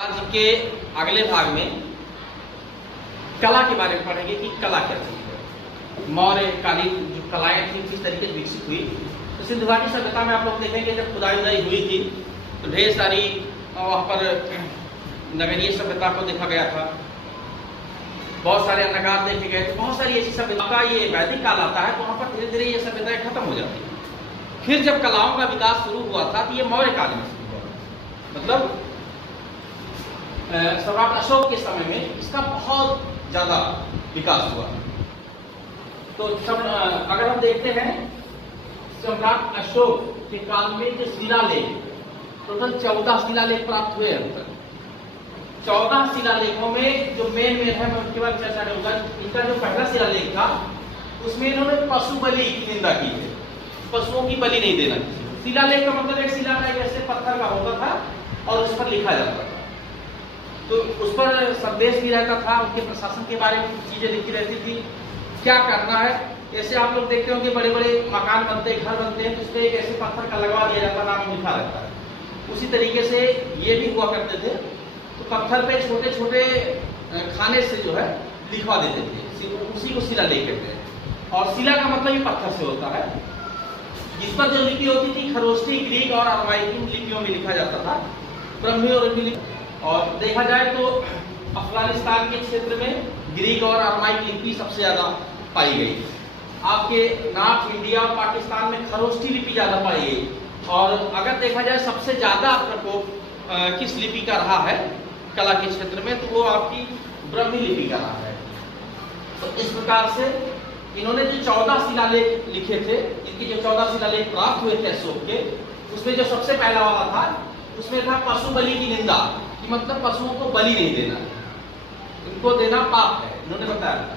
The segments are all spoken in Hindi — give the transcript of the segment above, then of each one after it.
आज के अगले भाग में कला के बारे में पढ़ेंगे कि कला क्या चीज है। मौर्य कालीन जो कलाएं थी किस तरीके से विकसित हुई। तो सिंधु घाटी सभ्यता में आप लोग देखेंगे जब खुदाई हुई थी तो ढेर सारी वहाँ पर नगरीय सभ्यता को देखा गया था, बहुत सारे नगार देखे गए थे, बहुत सारी ऐसी सभ्यता का ये वैदिक काल आता है तो वहाँ पर धीरे धीरे ये सभ्यताएं खत्म हो जाती है। फिर जब कलाओं का विकास शुरू हुआ था तो ये मौर्य काल में शुरू हुआ, मतलब सम्राट अशोक के समय में इसका बहुत ज्यादा विकास हुआ। तो अगर हम देखते हैं सम्राट अशोक के काल में जो शिलालेख टोटल 14 शिलालेख प्राप्त हुए अब तक। 14 शिलालेखों में जो मेन है मैं उनके बारे में चर्चा करूंगा। इनका जो पहला शिलालेख था उसमें इन्होंने पशु बलि की निंदा की है, पशुओं की बलि नहीं देना। शिलालेख का मतलब एक शिलालेख ऐसे पत्थर का होता था और उस पर लिखा जाता था, तो उस पर संदेश भी रहता था, उनके प्रशासन के बारे में चीजें लिखी रहती थी, क्या करना है। जैसे आप लोग देखते हो कि बड़े बड़े मकान बनते हैं, घर बनते हैं, तो उसपे एक ऐसे पत्थर का लगवा दिया जाता, नाम लिखा रहता है। उसी तरीके से ये भी हुआ करते थे, तो पत्थर पे छोटे छोटे खाने से जो है लिखवा देते थे, उसी को शिलालेख कहते हैं। और शिला का मतलब ये पत्थर से होता है। जिस पर जो लिपि होती थी खरोष्ठी, ग्रीक और अरमाइक लिपियों में लिखा जाता था, ब्रह्मी और लिपि। और देखा जाए तो अफगानिस्तान के क्षेत्र में ग्रीक और अरमाइक लिपि सबसे ज्यादा पाई गई। आपके नॉर्थ इंडिया और पाकिस्तान में खरोष्ठी लिपि ज्यादा पाई गई। और अगर देखा जाए सबसे ज्यादा प्रकोप किस लिपि का रहा है कला के क्षेत्र में, तो वो आपकी ब्रह्मी लिपि का रहा है। तो इस प्रकार से इन्होंने जो 14 शिलालेख लिखे थे, इनके जो 14 शिलालेख प्राप्त हुए थे अशोक के, उसमें जो सबसे पहला वाला था उसमें था पशु बलि की निंदा, कि मतलब पशुओं को बलि नहीं देना, इनको देना पाप है, इन्होंने बताया।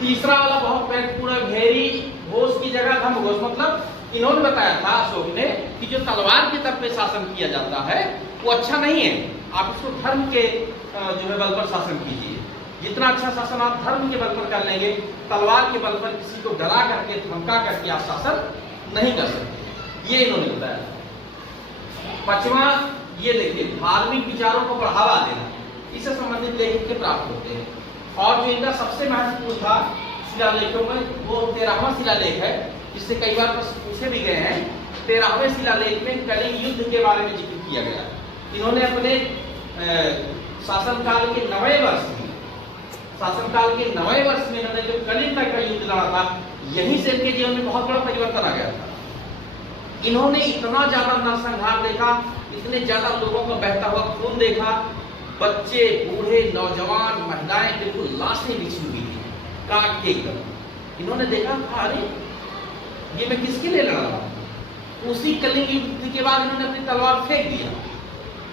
तीसरा वाला बहुत महत्वपूर्ण है, भेरी घोष की जगह धर्म घोष, मतलब इन्होंने बताया था अशोक ने कि जो तलवार के तर्क पे शासन किया जाता है वो अच्छा नहीं है, आप इसको धर्म के जो है बल पर शासन कीजिए। जितना अच्छा शासन आप धर्म के बल पर कर लेंगे, तलवार के बल पर किसी को डरा करके धमका करके आप शासन नहीं कर सकते, ये इन्होंने बताया। पांचवा ये देखिए, धार्मिक विचारों को बढ़ावा देना, इससे संबंधित लेख के प्राप्त होते हैं। और जो इनका सबसे महत्वपूर्ण था शिलालेखों में, वो 13वां शिलालेख है, जिससे कई बार पूछे भी गए हैं। 13वें शिलालेख में कलिंग युद्ध के बारे में जिक्र किया गया। इन्होंने अपने शासनकाल के 9वें वर्ष में इन्होंने जो कलिंग का युद्ध लड़ा था, यहीं से इनके जीवन में बहुत बड़ा परिवर्तन आ गया था। इन्होंने इतना ज्यादा नरसंहार देखा, इतने ज्यादा लोगों का बहता हुआ खून देखा, बच्चे, बूढ़े, नौजवान, महिलाएं बिल्कुल लाशें बिछी हुई थी काट के एकदम। इन्होंने देखा अरे ये मैं किसके लिए लड़ रहा हूं। उसी कलिंग युद्ध के बाद इन्होंने अपनी तलवार फेंक दिया,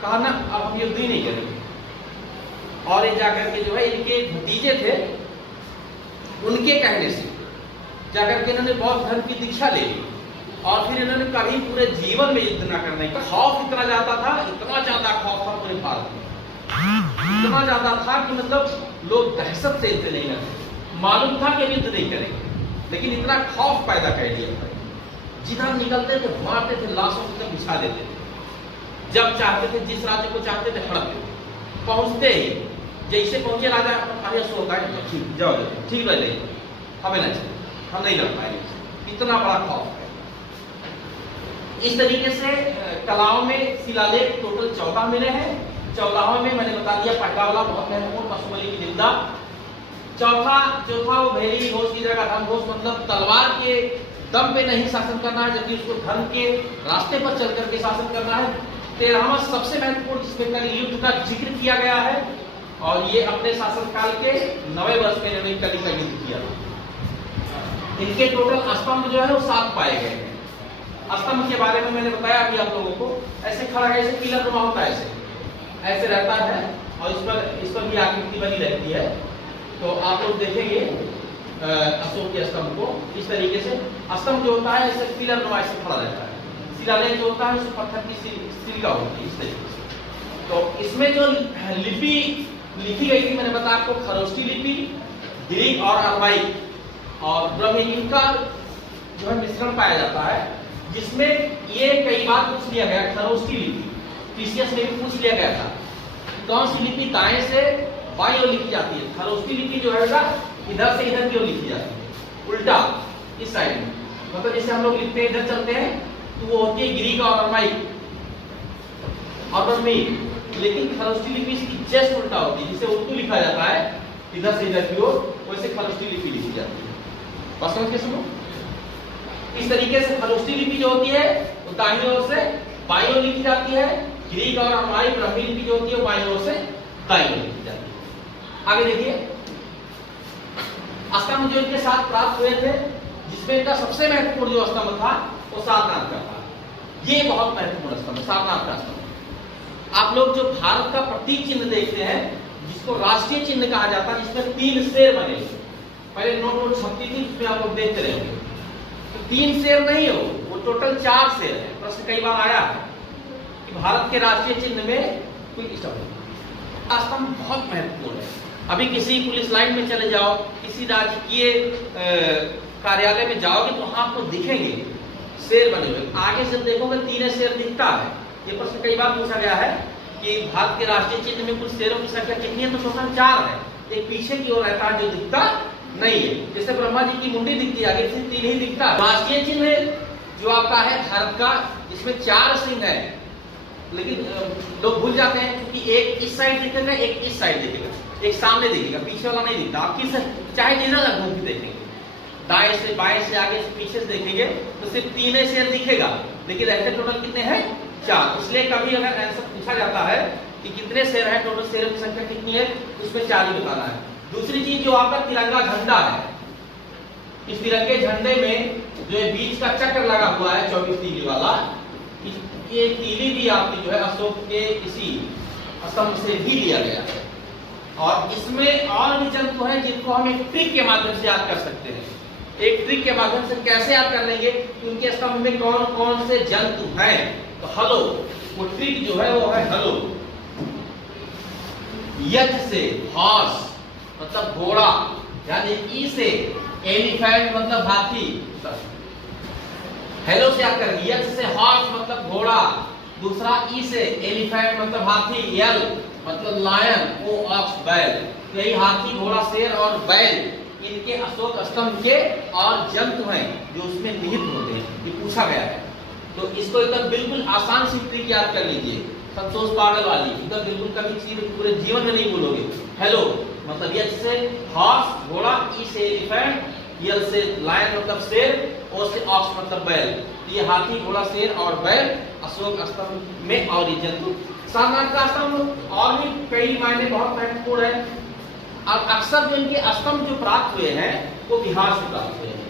कहा ना अब हम युद्ध ही नहीं करेंगे। और ये जाकर के जो है इनके भतीजे थे, उनके कहने से जाकर के इन्होंने बौद्ध धर्म की दीक्षा ले ली। और फिर इन्होंने कभी पूरे जीवन में युद्ध न करने का खौफ इतना ज्यादा था, इतना ज्यादा खौफ था पूरे भारत में, इतना ज्यादा था कि मतलब लोग दहशत से युद्ध नहीं करते, मालूम था कि युद्ध नहीं करेंगे, लेकिन इतना खौफ पैदा कर दिया था। जिधर निकलते थे मारते थे, लाशों को बिछा देते थे, जब चाहते थे जिस राज्य को चाहते थे हड़पते थे। पहुंचते ही जैसे पहुंचे राजा, अरे सोता है तो ठीक जाओ, ठीक रह जाइए, हमें ना चाहिए, हम नहीं लड़ पाएंगे, इतना बड़ा खौफ है। इस तरीके से कलाओं में शिलालेख टोटल 14 मिले हैं। 14 में मैंने बता दिया, पहला वाला बहुत महत्वपूर्ण पशु बलि की निंदा। चौथा जो था वो भेरी घोष की जगह धर्म घोष, मतलब तलवार के दम पे नहीं शासन करना है, जबकि उसको धर्म के रास्ते पर चल करके शासन करना है। 13वां सबसे महत्वपूर्ण, जिसमें कलिंग युद्ध का जिक्र किया गया है, और ये अपने शासनकाल के 9वें वर्ष में इन्होंने कलिंग का युद्ध किया। इनके टोटल स्तंभ जो है वो 7 पाए गए हैं। स्तंभ के बारे में मैंने बताया अभी आप लोगों को, ऐसे खड़ा है, ऐसे पिलर नुमा होता है, ऐसे रहता है, और इस पर भी आकृति बनी रहती है। तो आप लोग देखेंगे अशोक के स्तंभ को इस तरीके से। स्तंभ जो होता है ऐसे पिलर नुमा ऐसे खड़ा रहता है। शिलालेख जो होता है उसमें पत्थर की सिल्का होती है इस तरीके से। तो इसमें जो लिपि लिखी गई थी मैंने बताया आपको, खरोष्ठी लिपि, ग्रीक और अरमाइक और ब्रह्मी का जो है मिश्रण पाया जाता है, जिसमें ये कई बार पूछ लिया गया खरोष्ठी लिपि, टीसीएस में भी पूछ लिया गया था कौन सी लिपि दाएं से बाईं ओर लिखी जाती है? खरोष्टी लिपि जो है बेटा इधर से इधर की ओर लिखी जाती है, उल्टा इस साइड में। मतलब जैसे हम लोग लिखते हैं इधर चलते हैं तो वो होती है ग्रीक और अरमाइक और ब्राह्मीण, लेकिन खरोष्टी लिपि इसकी जस्ट उल्टा होती है। जिसे उर्दू लिखा जाता है इधर से इधर की ओर, वैसे खरोष्टी लिपि लिखी जाती है। बात समझ के सुनो। इस तरीके से खरोष्टी लिपि जो होती है वो दाहिनी ओर से बाईं ओर लिखी जाती है, ग्रीक और अरमाइक ब्राह्मी लिपि जो होती है वो बाईं ओर से दाईं ओर लिखी जाती है। आगे देखिए, स्तंभ जो इनके साथ प्राप्त हुए थे, जिसमें इनका सबसे महत्वपूर्ण जो स्तंभ था वो सारनाथ का था। ये बहुत महत्वपूर्ण स्तंभ है, सारनाथ का स्तंभ। आप लोग जो भारत का प्रतीक चिन्ह देखते हैं, जिसको राष्ट्रीय चिन्ह कहा जाता है, जिसमें 3 शेर बने हुए, पहले नोट छपती थी, उसमें आप लोग देखते रहेंगे। तो 3 शेर नहीं हो, वो टोटल 4 शेर है। प्रश्न कई बार आया है कि भारत के राष्ट्रीय चिन्ह में कोई स्तंभ बहुत महत्वपूर्ण है। अभी किसी पुलिस लाइन में चले जाओ, किसी राजकीय कार्यालय में जाओगे तो वहां आपको दिखेंगे शेर बने हुए। आगे से देखोगे 3 शेर दिखता है। ये प्रश्न कई बार पूछा गया है कि भारत के राष्ट्रीय चिन्ह में कुल शेरों की संख्या कितनी है, तो टोटल 4 है। एक पीछे की ओर रहता है जो दिखता नहीं है, जैसे ब्रह्मा जी की मुंडी दिखती है, आगे से 3 ही दिखता है। राष्ट्रीय चिन्ह जो आपका है भारत का, जिसमें 4 सिंह है, लेकिन लोग भूल जाते हैं क्योंकि एक इस साइड दिखेगा, एक इस साइड दिखेगा, एक सामने दिखेगा, पीछे वाला नहीं दिखता। आप किस चाहे जिधर घूम के देखेंगे, दाएं से बाएं से आगे से पीछे से देखेंगे तो सिर्फ 3 ही शेर दिखेगा, लेकिन रहते टोटल कितने हैं? 4। इसलिए कभी अगर आंसर पूछा जाता है कि कितने शेर हैं, टोटल शेरों की संख्या कितनी है, उसमें 4 ही बताना है। दूसरी चीज जो आपका तिरंगा झंडा है, इस तिरंगे झंडे में जो बीच का चक्र लगा हुआ है 24 तीली वाला, ये तीली भी आपकी जो है अशोक के इसी स्तंभ से भी लिया गया है। और इसमें और भी जंतु हैं जिनको हम एक ट्रिक के माध्यम से याद कर सकते हैं। एक ट्रिक के माध्यम से कैसे याद कर लेंगे कि उनके स्तंभ में कौन कौन से जंतु हैं? तो हलो, वो ट्रिक जो है वो है हलो। यज से हॉर्स मतलब घोड़ा, यानी ई से एलिफेंट मतलब हाथी। हेलो से याद करेंगे, यज से हॉर्स मतलब घोड़ा, दूसरा ई से एलिफेंट मतलब हाथी, यल मतलब लायन, ओ ऑक्स बैल। यही हाथी, घोड़ा, शेर और बैल इनके अशोक स्तंभ के और जंतु हैं जो उसमें निहित होते हैं। ये पूछा गया है, तो इसको एकदम बिल्कुल आसान सी ट्रिक याद कर लीजिए, संतोष पागल वाली, एकदम बिल्कुल कभी चीज पूरे जीवन में नहीं भूलोगे। हेलो मतलब यज से हॉर्स घोड़ा, ई से एलिफेंट, यल से लायन मतलब शेर, ओ से ऑक्स मतलब बैल। ये हाथी, घोड़ा, शेर और बैल अशोक स्तंभ में और ये जंतु। सारनाथ का स्तंभ और भी कई मायने बहुत महत्वपूर्ण है। और अक्सर जो इनके स्तंभ जो प्राप्त हुए हैं वो बिहार से प्राप्त हुए हैं,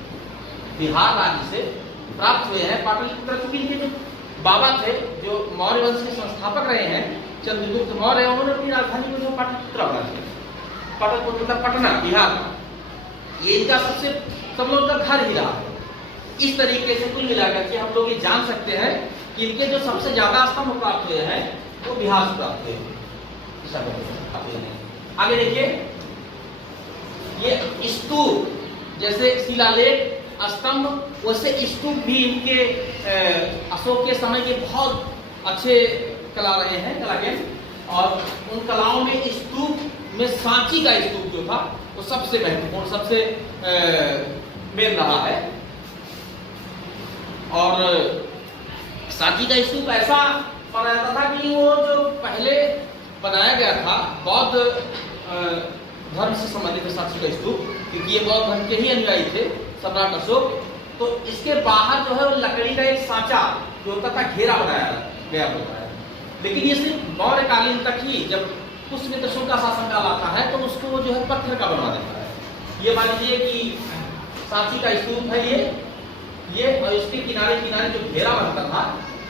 बिहार राज्य से प्राप्त हुए हैं। पाटलिपुत्र के जो बाबा थे, जो मौर्य वंश के संस्थापक रहे हैं, चंद्रगुप्त मौर्य, उन्होंने अपनी राजधानी को जो पाटलिपुत्र बना दिया। पाटलिपुत्र मतलब पटना, बिहार। ये इनका सबसे सब लोग का घर ही रहा है। इस तरीके से कुल मिलाकर के हम लोग ये जान सकते हैं कि इनके जो सबसे ज्यादा स्तंभ प्राप्त हुए हैं वो बिहार से प्राप्त हुए हैं। आगे देखिए, ये स्तूप, जैसे शिलालेख स्तंभ, वैसे स्तूप भी इनके अशोक के समय के बहुत अच्छे कला रहे हैं, कलाकार। और उन कलाओं में स्तूप में सांची का स्तूप जो था वो सबसे महत्वपूर्ण, सबसे मेन रहा है। और सांची का स्तूप ऐसा माना जाता था कि वो जो पहले बनाया गया था बौद्ध धर्म से संबंधित सांची का स्तूप, क्योंकि ये बौद्ध धर्म के ही अनुयायी थे सम्राट अशोक। तो इसके बाहर जो है वो लकड़ी का एक सांचा जो होता था घेरा बनाया गया होता है। लेकिन ये सिर्फ मौर्य कालीन तक ही, जब पुष्यमित्र शुंग का शासनकाल आता है तो उसको वो जो है पत्थर का बनवा देता है। ये मान लीजिए कि सांची का स्तूप है ये, और इसके किनारे किनारे जो घेरा बनता था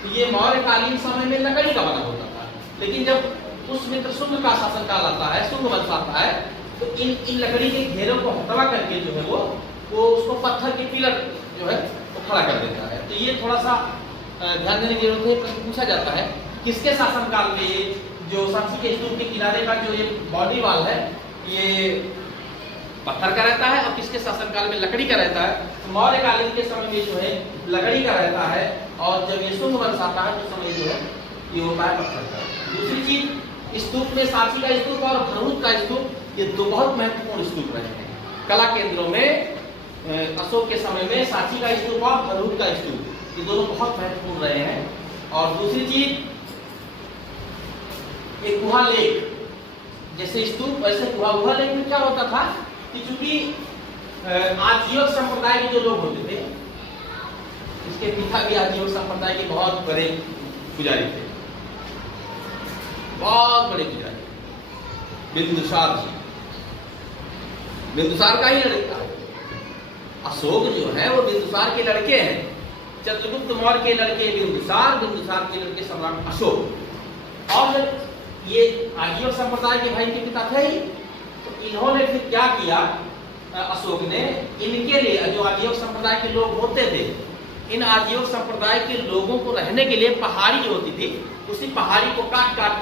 तो ये मौर्य कालीन समय में लकड़ी का बना होता था। लेकिन जब पुष्यमित्र शुंग का शासनकाल आता है, शुंग वंश आता है, तो इन लकड़ी के घेरों को हटवा करके जो है वो उसको पत्थर के पिलर जो है वो खड़ा कर देता है। तो ये थोड़ा सा ध्यान देने की जरूरत है। प्रश्न पूछा जाता है किसके शासनकाल में जो सांची के स्तूप के किनारे का जो ये बॉडी वाल है ये पत्थर का रहता है, और किसके शासनकाल में लकड़ी का रहता है? तो मौर्य कालीन के समय में जो है लकड़ी का रहता है, और जब ये शुंग वंश आता है तो समय जो है ये होता है पत्थर का। दूसरी चीज, स्तूप में सांची का स्तूप और भरहुत का स्तूप, ये दो बहुत महत्वपूर्ण स्तूप रहे हैं कला केंद्रों में। अशोक के समय में सांची का स्तूप और भरहुत का स्तूप, ये दोनों बहुत महत्वपूर्ण रहे हैं। और दूसरी चीज, एक गुहा लेख, जैसे स्तूप वैसे गुहा लेख में क्या होता था कि चूंकि आजीवक संप्रदाय के जो लोग होते थे, इसके पिता भी आजीवक संप्रदाय के बहुत बड़े पुजारी थे, बहुत बड़े पुजारी, बिंदुसार जी, बिंदुसार का ही लड़का। अशोक जो है वो बिंदुसार के लड़के हैं, चंद्रगुप्त मौर्य के लड़के बिंदुसार, बिंदुसार के लड़के सम्राट अशोक। और ये आजीवक संप्रदाय के भाई के पिता थे ही, तो इन्होंने फिर क्या किया, अशोक ने इनके लिए, जो आजीवक संप्रदाय के लोग होते थे, इन आजीवक संप्रदाय के लोगों को रहने के लिए पहाड़ी जो होती थी, उसी पहाड़ी को काट काट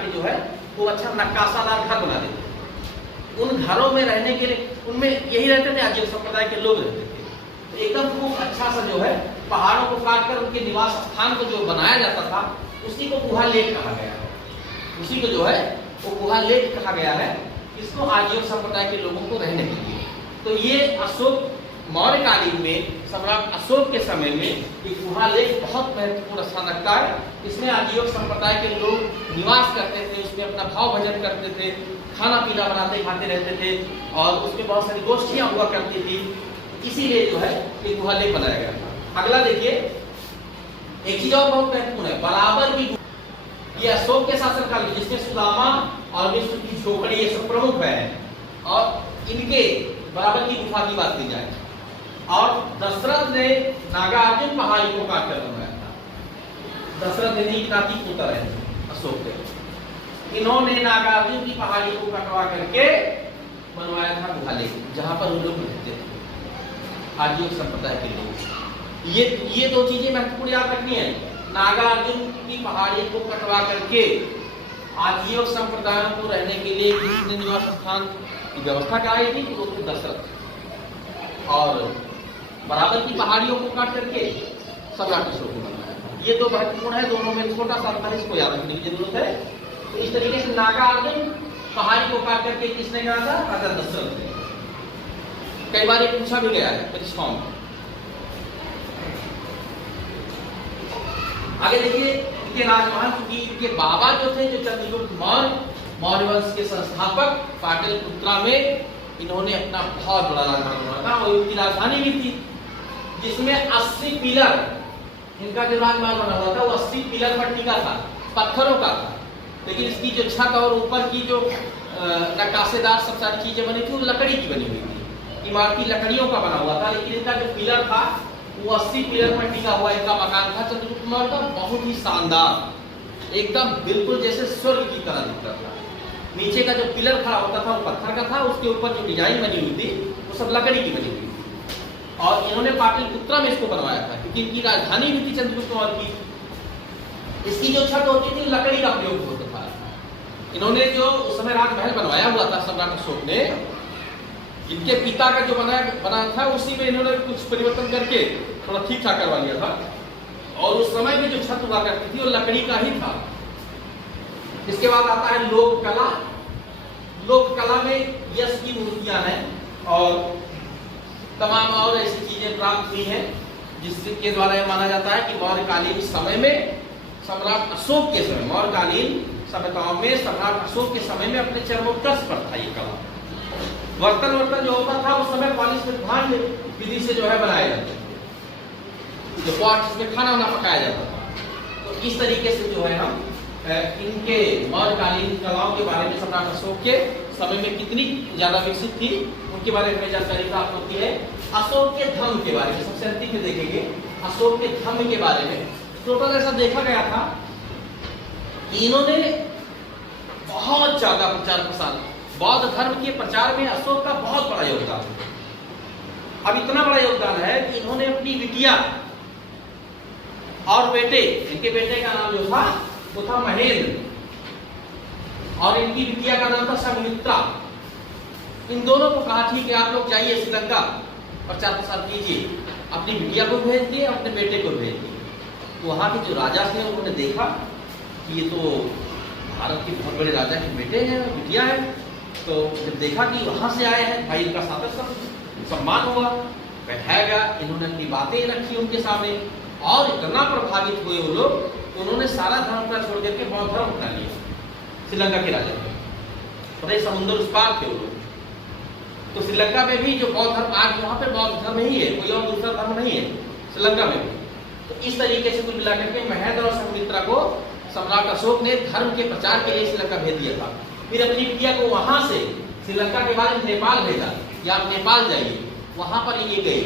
के जो है वो अच्छा नक्काशादार घर बना देते थे। उन घरों में रहने के लिए, उनमें यही रहते थे, आजीवक संप्रदाय के लोग रहते थे। तो एकदम खूब अच्छा सा जो है पहाड़ों को काट कर उनके निवास स्थान को जो बनाया जाता था, उसी को गुहा लेख कहा गया है। उसी को जो है वो गुहा लेख कहा गया है, इसको आजीवक संप्रदाय के लोगों को रहने के लिए। तो ये अशोक मौर्य कालीन में, सम्राट अशोक के समय में ये गुहा लेख बहुत महत्वपूर्ण स्थान रखता है। इसमें आजीवक संप्रदाय के लोग निवास करते थे, उसमें अपना भाव भजन करते थे, खाना पीना बनाते खाते रहते थे, और उसमें बहुत सारी गोष्ठियां हुआ करती थी। इसीलिए जो है ये गुहा लेख बनाया गया था। अगला देखिए, एक चीज और बहुत महत्वपूर्ण है, बराबर की, ये अशोक के शासनकाल में, जिसमें सुदामा और विष्णु की झोपड़ी ये सब प्रमुख है, और इनके बराबर की गुफा की बात की जाए, और दशरथ ने नागार्जुन पहाड़ी को काट कर बनवाया था। दशरथ ने नाती पुत्र है अशोक के, इन्होंने नागार्जुन की पहाड़ी को कटवा करके बनवाया था गुहा लेख, जहां पर उन लोग रहते थे आजीवक संप्रदाय के लोग। ये दो चीजें महत्वपूर्ण याद रखनी है, नागार्जुन की पहाड़ी को कटवा करके आजीवक संप्रदायों को रहने के लिए किसने निवास स्थान की व्यवस्था कराई थी, तो दशरथ। और बराबर की पहाड़ियों को काट करके सम्राट अशोक ने बनाया। ये दो महत्वपूर्ण है, दोनों में छोटा सा अंतर, इसको याद रखने की जरूरत है। तो इस तरीके से नागार्जुन पहाड़ी को काट करके किसने करा था, राजा दशरथ ने। कई बार ये पूछा भी गया है परीक्षाओं में। आगे देखिए, इनके राजमहल, क्योंकि इनके बाबा जो थे, जो चंद्रगुप्त मौर्य वंश के संस्थापक, पाटलिपुत्रा में इन्होंने अपना बहुत बड़ा राजमहल बनाया था, और इनकी राजधानी भी थी, जिसमें 80 पिलर, इनका जो राजमहल बना हुआ था वो 80 पिलर पर टिका था, पत्थरों का था। लेकिन इसकी जो छत और ऊपर की जो नक्काशेदार सब सारी चीजें बनी थी, वो लकड़ी की बनी हुई थी, इमारती लकड़ियों का बना हुआ था। लेकिन इनका जो पिलर था वो 80 पिलर पर टिका हुआ इनका मकान था चंद्रगुप्त मौर्य का, बहुत ही शानदार, एकदम बिल्कुल जैसे स्वर्ग की तरह दिखता था। नीचे का जो पिलर खड़ा होता था वो पत्थर का था, उसके ऊपर जो डिजाइन बनी हुई थी वो सब लकड़ी की बनी हुई थी। और इन्होंने पाटलिपुत्रा में इसको बनवाया था, क्योंकि इनकी राजधानी भी थी चंद्रगुप्त मौर्य की। इसकी जो छत होती थी लकड़ी का प्रयोग होता था। इन्होंने जो उस समय राजमहल बनवाया हुआ था सम्राट अशोक ने, इनके पिता का जो बना था उसी में इन्होंने कुछ परिवर्तन करके थोड़ा ठीक ठाक करवा लिया था, और उस समय में जो छत हुआ करती थी वो लकड़ी का ही था। इसके बाद आता है लोक कला। लोक कला में यश की मूर्तियां हैं और तमाम और ऐसी चीजें प्राप्त हुई हैं, जिसके द्वारा यह माना जाता है कि मौर्यकालीन समय में, सम्राट अशोक के समय, मौर्यकालीन सभ्यताओं में सम्राट अशोक के समय में अपने चरमोत्कर्ष पर था ये कला। वर्तन जो होता था उस समय 40 में भांड विधि से जो है बनाया जाता था, जो पॉट जिसमें खाना वाना पकाया जाता था। तो इस तरीके से जो है हम इनके मौर्यकालीन कलाओं के बारे में, सम्राट अशोक के समय में कितनी ज्यादा विकसित थी उनके बारे में जानकारी प्राप्त होती है। अशोक के धर्म के बारे में सबसे अंतिम में देखेंगे, अशोक के धर्म के बारे में। टोटल ऐसा देखा गया था कि इन्होंने बहुत ज्यादा प्रचार प्रसार, बौद्ध धर्म के प्रचार में अशोक का बहुत बड़ा योगदान है। अब इतना बड़ा योगदान है कि इन्होंने अपनी बिटिया और बेटे, इनके बेटे का नाम जो था वो था महेंद्र, और इनकी बिटिया का नाम था संघमित्रा। इन दोनों को कहा ठीक है आप लोग जाइए श्रीलंका प्रचार प्रसार कीजिए, अपनी बिटिया को भेज दिए, अपने बेटे को भेज दिए। तो वहां के जो राजा थे उन्होंने देखा कि ये तो भारत के बहुत बड़े राजा के बेटे हैं, बिटिया है। तो जब देखा कि वहां से आए हैं, भाई इनका सादर सम्मान हुआ, बैठाया गया, इन्होंने अपनी बातें रखी उनके सामने, और इतना प्रभावित हुए वो लोग, उन्होंने सारा धर्म का छोड़ करके बौद्ध धर्म अपना लिया। श्रीलंका के राजा थे, पता समुद्र उस पार थे वो लोग। तो श्रीलंका में भी जो बौद्ध धर्म, आज वहां पे बौद्ध धर्म ही है, कोई और दूसरा धर्म नहीं है श्रीलंका में भी। तो इस तरीके से कुल मिलाकर के महेंद्र और संघमित्रा को सम्राट अशोक ने धर्म के प्रचार के लिए श्रीलंका भेज दिया था। फिर अपनी बिटिया को वहां से श्रीलंका के बाद नेपाल भेजा, या आप नेपाल जाइए, वहां पर ये गए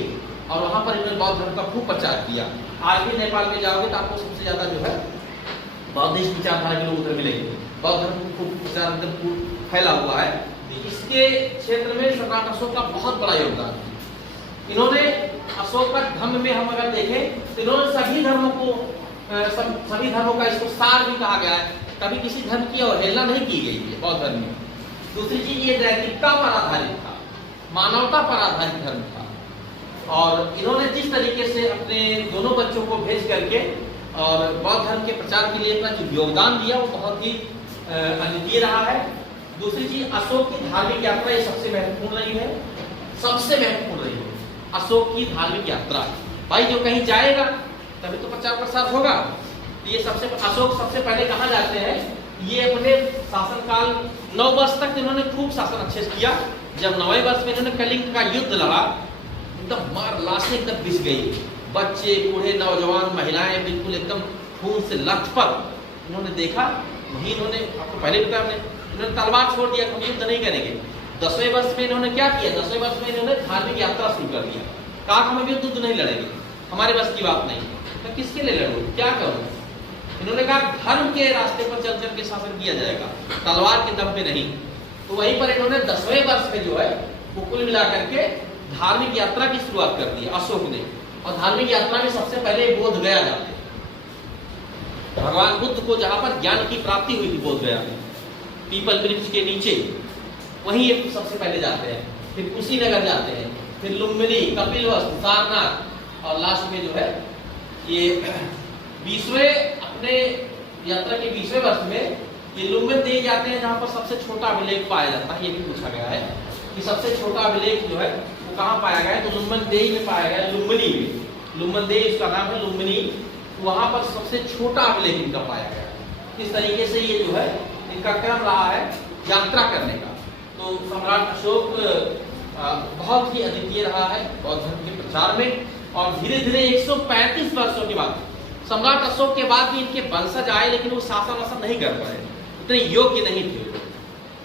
और वहां पर इन्होंने बौद्ध धर्म का खूब प्रचार किया। आज भी नेपाल में जाओगे तो आपको सबसे ज्यादा जो है बौद्धिस्ट विचारधारा के लोग उधर मिलेंगे। बौद्ध धर्म खूब प्रचार एकदम फैला हुआ है। इसके क्षेत्र में सम्राट अशोक का बहुत बड़ा योगदान है। इन्होंने अशोक का धर्म में हम अगर देखें तो इन्होंने सभी धर्मों को, सभी धर्मों का इसको सार भी कहा गया है। कभी किसी धर्म की अवहेलना नहीं की गई है बौद्ध धर्म में। दूसरी चीज ये नैतिकता पर आधारित था, मानवता पर आधारित धर्म था। और इन्होंने जिस तरीके से अपने दोनों बच्चों को भेज करके और बौद्ध धर्म के प्रचार के लिए अपना जो योगदान दिया वो बहुत ही अद्वितीय रहा है। दूसरी चीज, अशोक की धार्मिक यात्रा ये सबसे महत्वपूर्ण रही है, सबसे महत्वपूर्ण रही है अशोक की धार्मिक यात्रा। भाई जो कहीं जाएगा तभी तो प्रचार प्रसार होगा। ये अशोक सबसे पहले कहा जाते हैं, ये अपने शासनकाल 9 वर्ष तक इन्होंने खूब शासन अच्छे से किया। जब 9वें वर्ष में इन्होंने कलिंग का युद्ध लड़ा, एकदम मार लाशें एकदम बिछ गई, बच्चे बूढ़े नौजवान महिलाएं बिल्कुल एकदम खून से लथपथ। इन्होंने देखा, वही इन्होंने, आपको पहले बताया, इन्होंने तलवार छोड़ दिया, हम युद्ध नहीं करेंगे। 10वें वर्ष में इन्होंने क्या किया, 10वें वर्ष में इन्होंने धार्मिक यात्रा शुरू कर दिया। कहा हम युद्ध नहीं लड़ेंगे, हमारे बस की बात नहीं, तो किसके लिए लड़ूं, क्या करूं। इन्होंने कहा धर्म के रास्ते पर चल चल के शासन किया जाएगा, तलवार के दम पे नहीं। तो वहीं पर इन्होंने 10वें वर्ष में जो है वो कुल मिलाकर के धार्मिक यात्रा की शुरुआत कर दी अशोक ने। और धार्मिक यात्रा में सबसे पहले बोध गया जाते, भगवान बुद्ध को जहां पर ज्ञान की प्राप्ति हुई थी बोध गया में, पीपल वृक्ष के नीचे, वहीं ये सबसे पहले जाते हैं। फिर कुशीनगर जाते हैं, फिर लुम्बिनी, कपिलवस्तु, सारनाथ, और लास्ट में जो है ये 20वें अपने यात्रा के 20वें वर्ष में ये लुम्बिनी दिए जाते हैं, जहां पर सबसे छोटा अभिलेख पाया जाता है। ये भी पूछा गया है कि सबसे छोटा अभिलेख जो है वो कहाँ पाया गया है, तो लुम्बिनी में पाया गया, लुम्बिनी में। लुम्बिनी इसका नाम है, लुम्बिनी, वहां पर सबसे छोटा अभिलेख इनका पाया गया। इस तरीके से ये जो है इनका क्रम रहा है यात्रा करने का। तो सम्राट अशोक बहुत ही अद्वितीय रहा है बौद्ध धर्म के प्रचार में। और धीरे धीरे 135 वर्षों के बाद, सम्राट अशोक के बाद भी इनके वंशज आए, लेकिन वो शासन वासन नहीं कर पाए, इतने योग्य नहीं थे।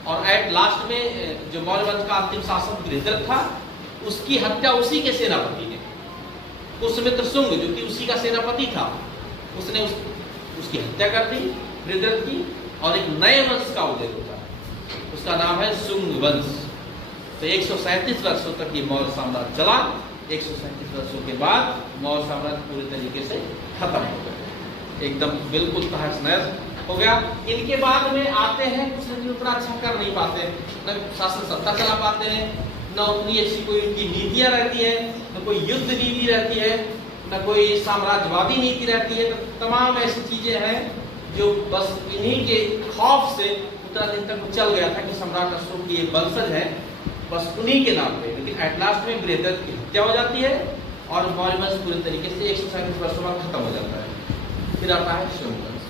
और एट लास्ट में जो मौर्य वंश का अंतिम शासक बृहद्रथ था, उसकी हत्या उसी के सेनापति ने, पुष्यमित्र शुंग, जो कि उसी का सेनापति था, उसने उसकी हत्या कर दी बृहद्रथ की, और एक नए वंश का उदय होता है, उसका नाम है शुंग वंश। तो 137 वर्षों तक ये मौर्य साम्राज्य चला। 137 वर्षों के बाद मौर्य साम्राज्य पूरी तरीके से खत्म हो गया, एकदम बिल्कुल तहस नहस हो गया। इनके बाद में आते हैं कुछ नहीं, उतना अच्छा कर नहीं पाते, न शासन सत्ता चला पाते हैं, न उतनी अच्छी कोई उनकी नीतियां रहती है, न कोई युद्ध नीति रहती है, न कोई साम्राज्यवादी नीति रहती है। तो तमाम ऐसी चीजें हैं जो बस इन्हीं के खौफ से उतना दिन तक चल गया था कि सम्राट अशोक के वंशज हैं, बस उन्हीं के नाम पे। लेकिन एट लास्ट में बृहद्रथ की हत्या हो जाती है और मौर्य वंश पूरी तरीके से 137 वर्षों बाद खत्म हो जाता है। फिर आता है शुंग वंश।